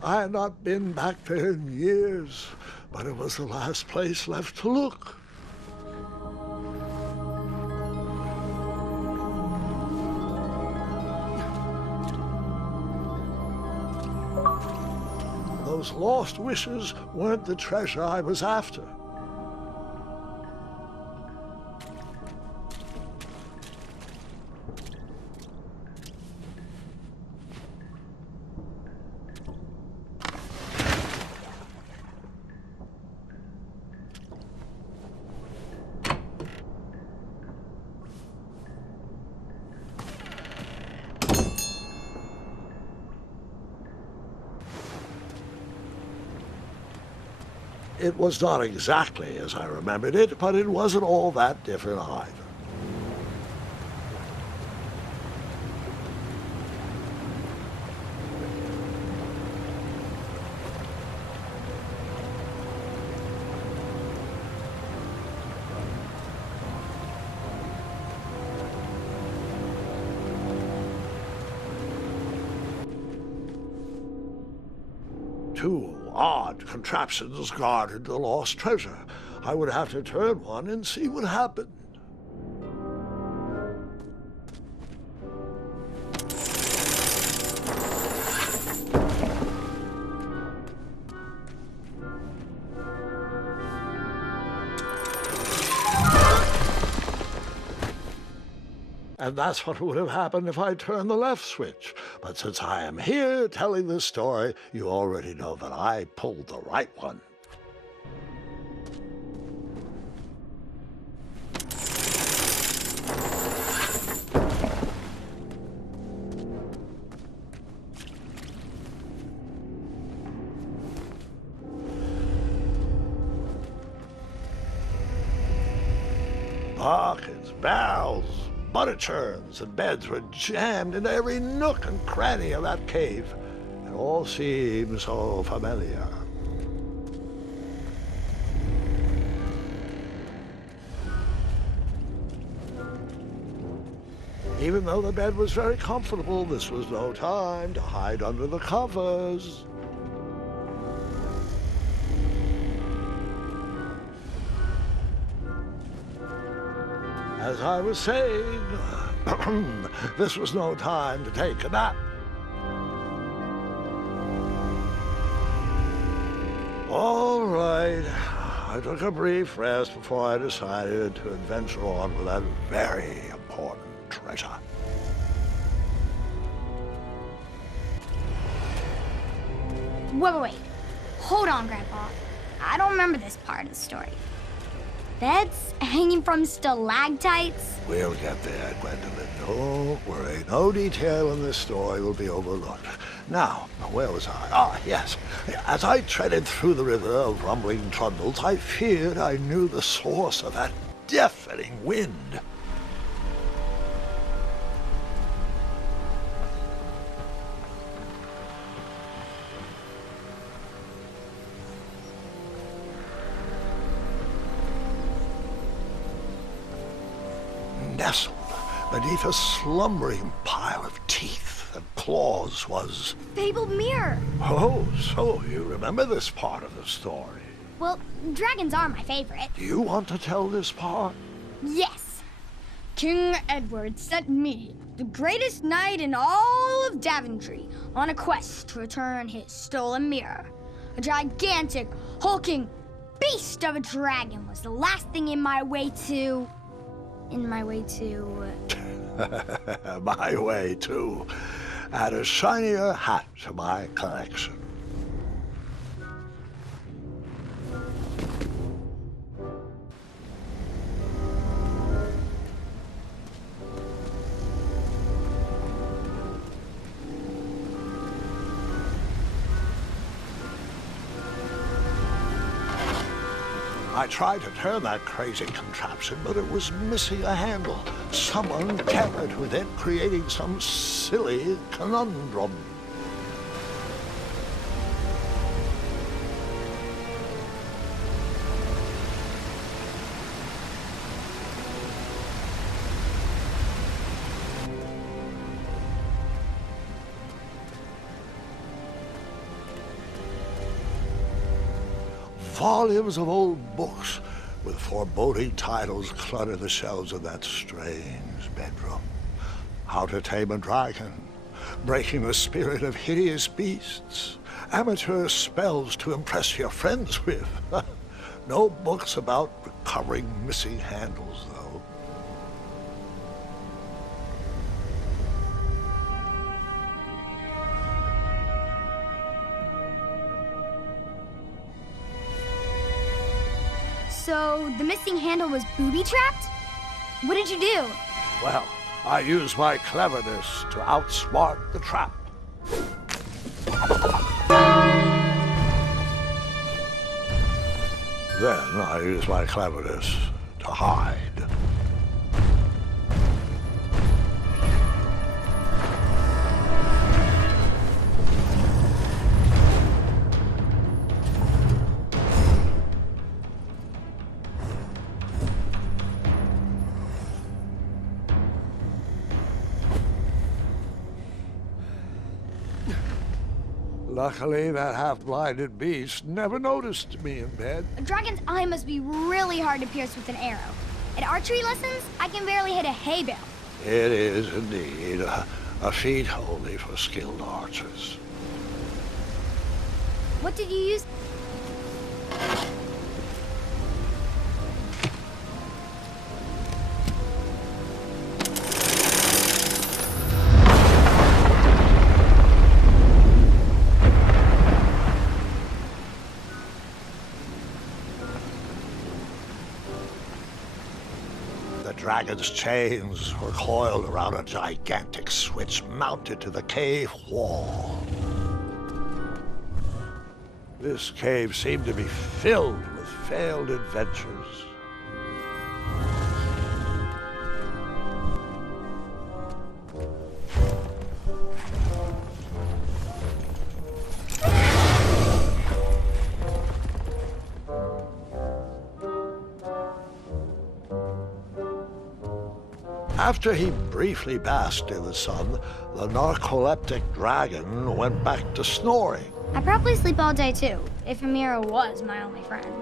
I had not been back there in years, but it was the last place left to look. Those lost wishes weren't the treasure I was after. It was not exactly as I remembered it, but it wasn't all that different either. Two odd contraptions guarded the lost treasure. I would have to turn one and see what happened. And that's what would have happened if I turned the left switch. But since I am here telling this story, you already know that I pulled the right one. Buckets, barrels, butter churns, and beds were jammed into every nook and cranny of that cave. It all seemed so familiar. Even though the bed was very comfortable, this was no time to hide under the covers. As I was saying, this was no time to take a nap. All right, I took a brief rest before I decided to adventure on with that very important treasure. Wait. Hold on, Grandpa. I don't remember this part of the story. Beds hanging from stalactites? We'll get there, Gwendolyn. Don't worry. No detail in this story will be overlooked. Now, where was I? Ah, yes. As I treaded through the river of rumbling trundles, I feared I knew the source of that deafening wind. nestled beneath a slumbering pile of teeth and claws was... Fabled mirror. Oh, so you remember this part of the story. Well, dragons are my favorite. Do you want to tell this part? Yes. King Edward sent me, the greatest knight in all of Daventry, on a quest to return his stolen mirror. A gigantic, hulking beast of a dragon was the last thing in my way to... My way too. Add a shinier hat to my collection. I tried to turn that crazy contraption, but it was missing a handle. Someone tampered with it, creating some silly conundrum. Volumes of old books with foreboding titles clutter the shelves of that strange bedroom. How to Tame a Dragon, Breaking the Spirit of Hideous Beasts, Amateur Spells to Impress Your Friends with. No books about recovering missing handles, though. So, the missing handle was booby-trapped? What did you do? Well, I used my cleverness to outsmart the trap. Then I used my cleverness to hide. Luckily, that half-blinded beast never noticed me in bed. A dragon's eye must be really hard to pierce with an arrow. At archery lessons, I can barely hit a hay bale. It is indeed a feat only for skilled archers. What did you use? The dragon's chains were coiled around a gigantic switch mounted to the cave wall. This cave seemed to be filled with failed adventures. After he briefly basked in the sun, the narcoleptic dragon went back to snoring. I probably sleep all day too, if Amira was my only friend.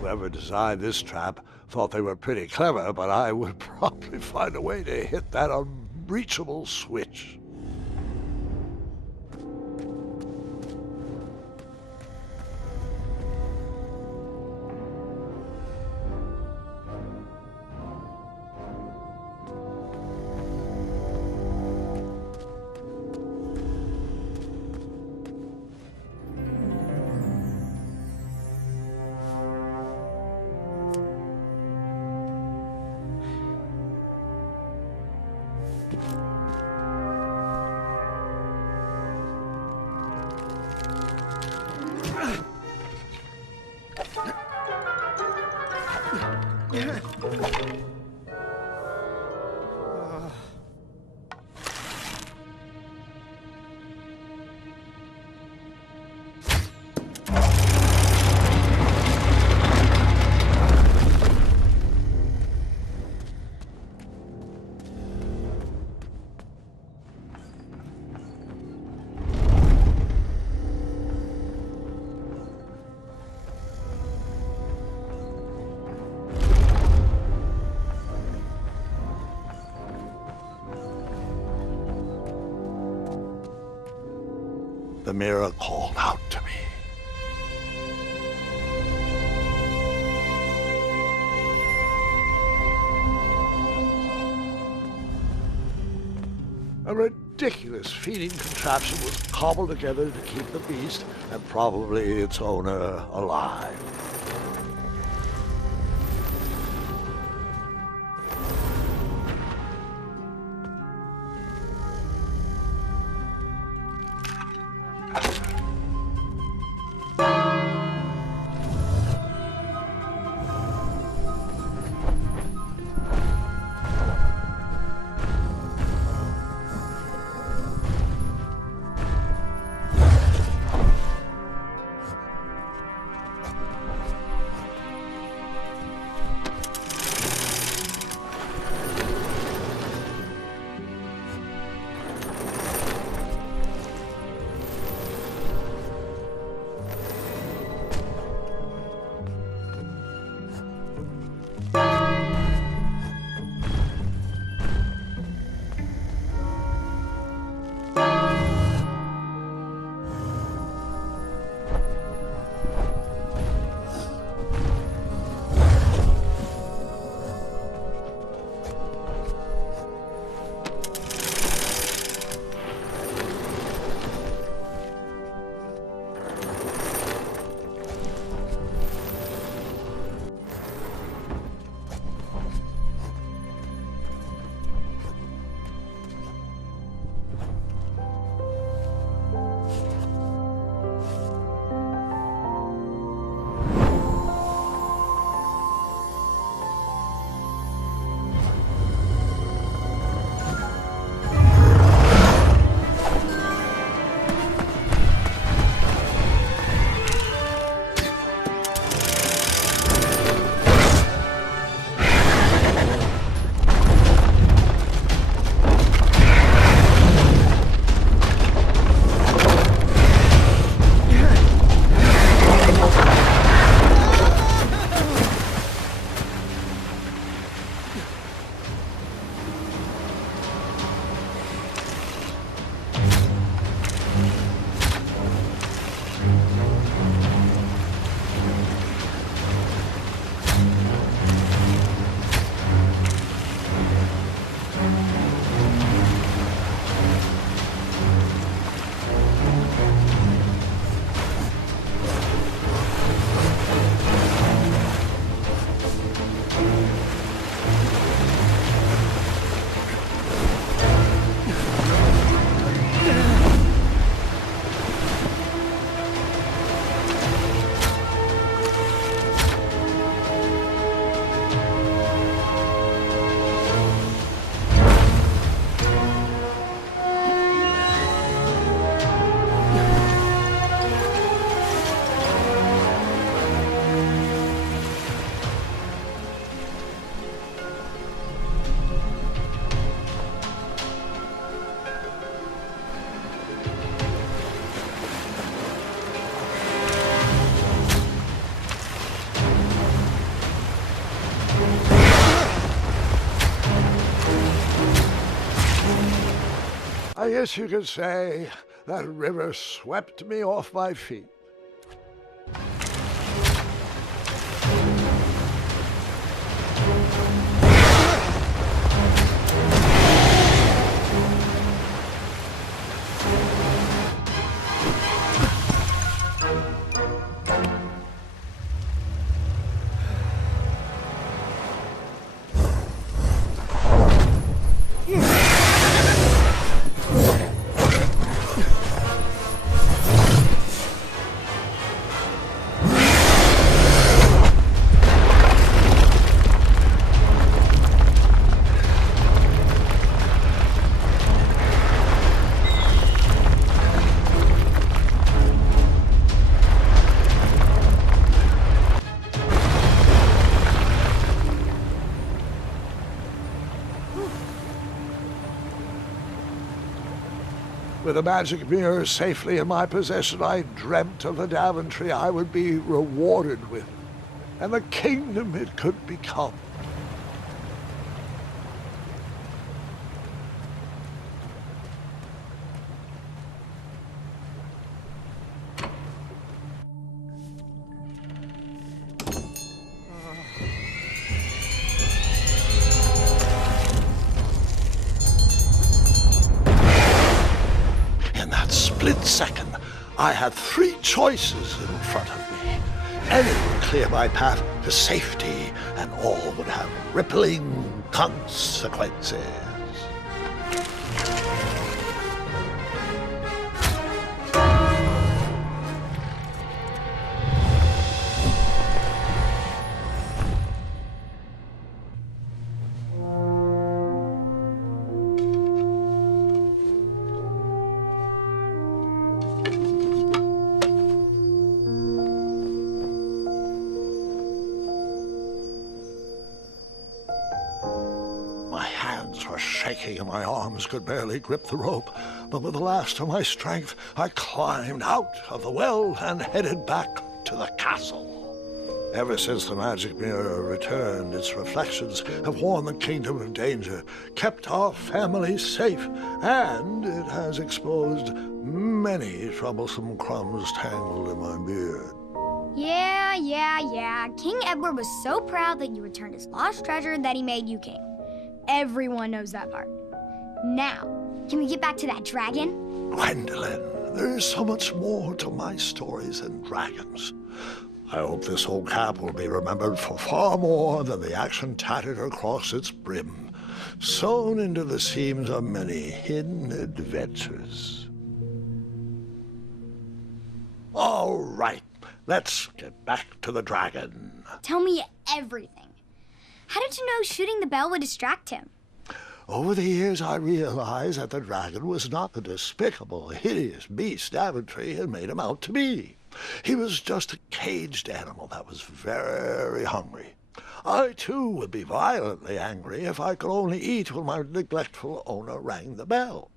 Whoever designed this trap thought they were pretty clever, but I would probably find a way to hit that unreachable switch. The mirror called out to me. A ridiculous feeding contraption was cobbled together to keep the beast and probably its owner alive. I guess you could say that river swept me off my feet. With the magic mirror safely in my possession, I dreamt of the Daventry I would be rewarded with, and the kingdom it could become. Split second, I had three choices in front of me. Any would clear my path to safety, and all would have rippling consequences. Were shaking and my arms could barely grip the rope, but with the last of my strength I climbed out of the well and headed back to the castle. Ever since the magic mirror returned, its reflections have warned the kingdom of danger, kept our family safe, and it has exposed many troublesome crumbs tangled in my beard. Yeah. King Edward was so proud that you returned his lost treasure that he made you king. Everyone knows that part. Now, can we get back to that dragon? Gwendolyn, there is so much more to my stories than dragons. I hope this old cap will be remembered for far more than the action tattered across its brim, sewn into the seams of many hidden adventures. All right, let's get back to the dragon. Tell me everything. How did you know shooting the bell would distract him? Over the years, I realized that the dragon was not the despicable, hideous beast Daventry had made him out to be. He was just a caged animal that was very hungry. I, too, would be violently angry if I could only eat when my neglectful owner rang the bell.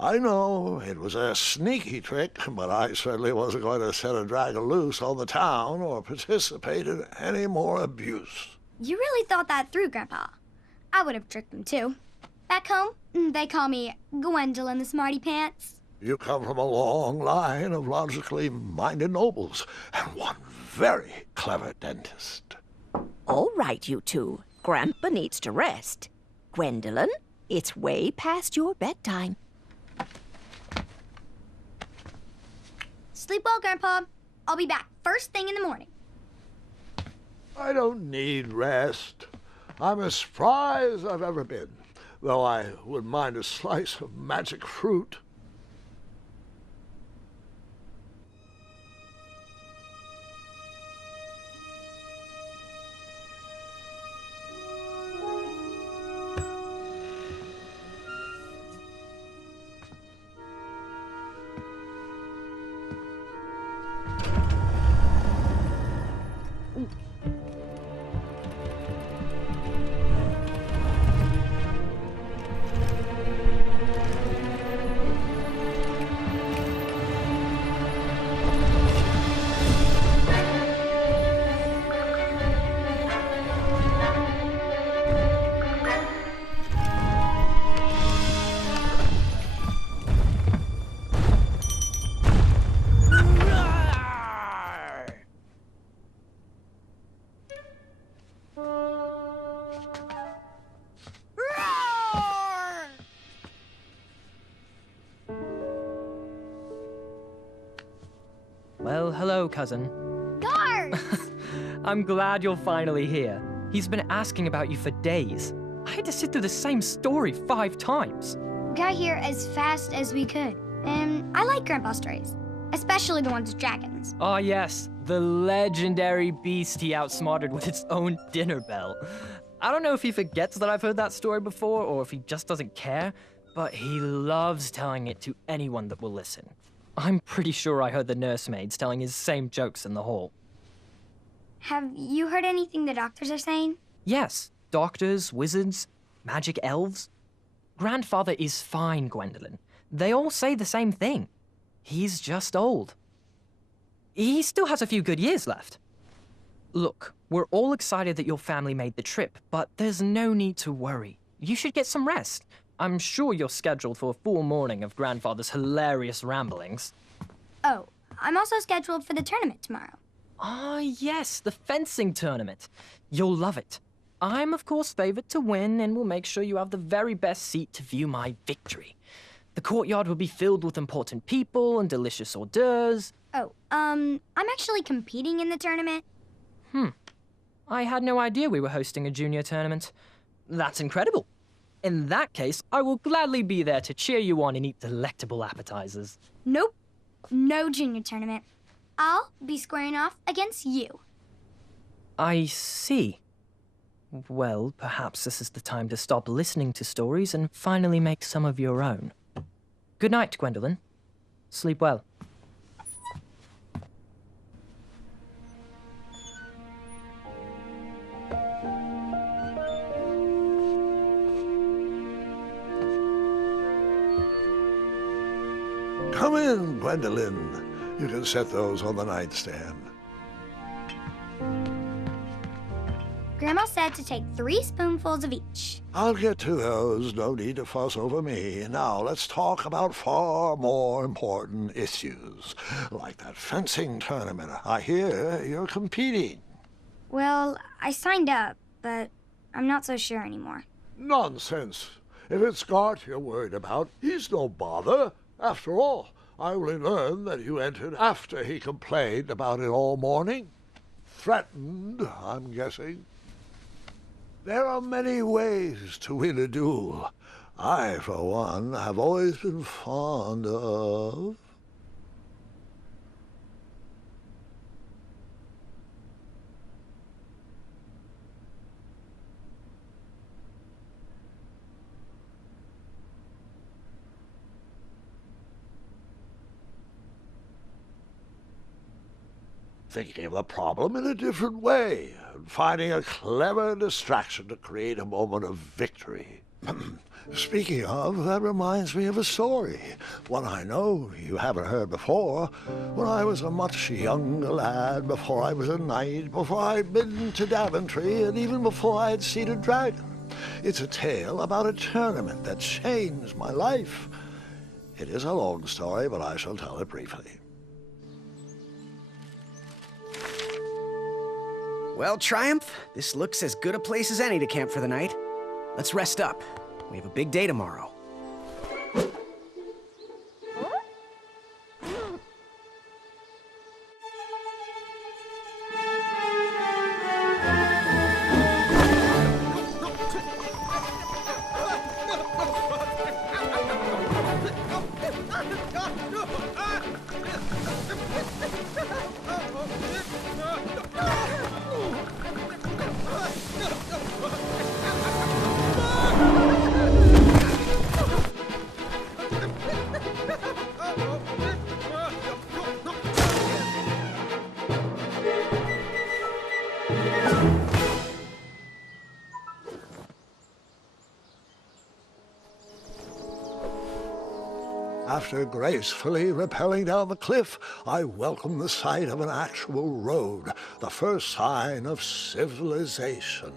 I know it was a sneaky trick, but I certainly wasn't going to set a dragon loose on the town or participate in any more abuse. You really thought that through, Grandpa. I would have tricked him, too. Back home, they call me Gwendolyn the Smarty Pants. You come from a long line of logically minded nobles, and one very clever dentist. All right, you two. Grandpa needs to rest. Gwendolyn, it's way past your bedtime. Sleep well, Grandpa. I'll be back first thing in the morning. I don't need rest. I'm as spry as I've ever been, though I wouldn't mind a slice of magic fruit. hello, cousin. Guards! I'm glad you're finally here. He's been asking about you for days. I had to sit through the same story 5 times. We got here as fast as we could. And I like Grandpa's stories, especially the ones with dragons. Ah, yes, the legendary beast he outsmarted with its own dinner bell. I don't know if he forgets that I've heard that story before or if he just doesn't care, but he loves telling it to anyone that will listen. I'm pretty sure I heard the nursemaids telling his same jokes in the hall. Have you heard anything the doctors are saying? Yes, doctors, wizards, magic elves. Grandfather is fine, Gwendolyn. They all say the same thing. He's just old. He still has a few good years left. Look, we're all excited that your family made the trip, but there's no need to worry. You should get some rest. I'm sure you're scheduled for a full morning of Grandfather's hilarious ramblings. Oh, I'm also scheduled for the tournament tomorrow. Ah, yes, the fencing tournament. You'll love it. I'm, of course, favored to win and will make sure you have the very best seat to view my victory. The courtyard will be filled with important people and delicious hors d'oeuvres. Oh, I'm actually competing in the tournament. I had no idea we were hosting a junior tournament. That's incredible. In that case, I will gladly be there to cheer you on and eat delectable appetizers. Nope, no junior tournament. I'll be squaring off against you. I see. Well, perhaps this is the time to stop listening to stories and finally make some of your own. Good night, Gwendolyn. Sleep well. Come in, Gwendolyn. You can set those on the nightstand. Grandma said to take 3 spoonfuls of each. I'll get to those. No need to fuss over me. Now, let's talk about far more important issues, like that fencing tournament. I hear you're competing. Well, I signed up, but I'm not so sure anymore. Nonsense. If it's Scott you're worried about, he's no bother. After all, I only learned that you entered after he complained about it all morning. Threatened, I'm guessing. There are many ways to win a duel. I, for one, have always been fond of... thinking of the problem in a different way, and finding a clever distraction to create a moment of victory. Speaking of, that reminds me of a story, one I know you haven't heard before. When I was a much younger lad, before I was a knight, before I'd been to Daventry, and even before I'd seen a dragon. It's a tale about a tournament that changed my life. It is a long story, but I shall tell it briefly. Well, Triumph, this looks as good a place as any to camp for the night. Let's rest up. We have a big day tomorrow. After gracefully rappelling down the cliff, I welcomed the sight of an actual road, the first sign of civilization.